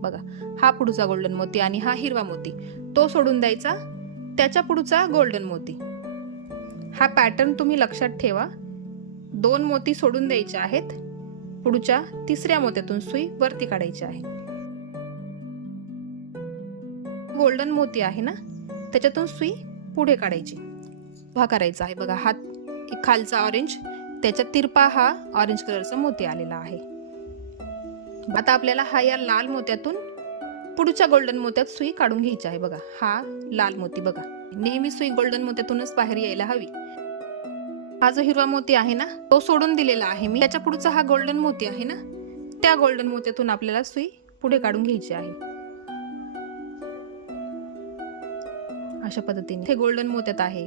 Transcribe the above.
बघा, हा पुढचा गोल्डन मोती आणि हा हिरवा मोती तो सोडून द्यायचा, त्याच्या पुढचा गोल्डन मोती. हा पॅटर्न तुम्ही लक्षात ठेवा. 2 मोती सोडून द्यायचे आहेत, पुढच्या तिसऱ्या मोत्यातून सुई वरती काढायची आहे. गोल्डन मोती आहे ना, त्याच्यातून सुई पुढे काढायची. हा करायचा आहे बघा, हा खालचा ऑरेंज, त्याच्या तिरपा हा ऑरेंज कलरचा मोती आलेला आहे. आता आपल्याला हा या लाल मोत्यातून पुढच्या गोल्डन मोत्यात सुई काढून घ्यायची आहे. बघा, हा लाल मोती बघा, नेहमी सुई गोल्डन मोत्यातूनच बाहेर यायला हवी. हा जो हिरवा मोती आहे ना, तो सोडून दिलेला आहे मी. त्याच्या पुढचा हा गोल्डन मोती आहे ना, त्या गोल्डन मोत्यातून आपल्याला सुई पुढे काढून घ्यायची आहे. अशा पद्धतीने हे गोल्डन मोत्यात आहे,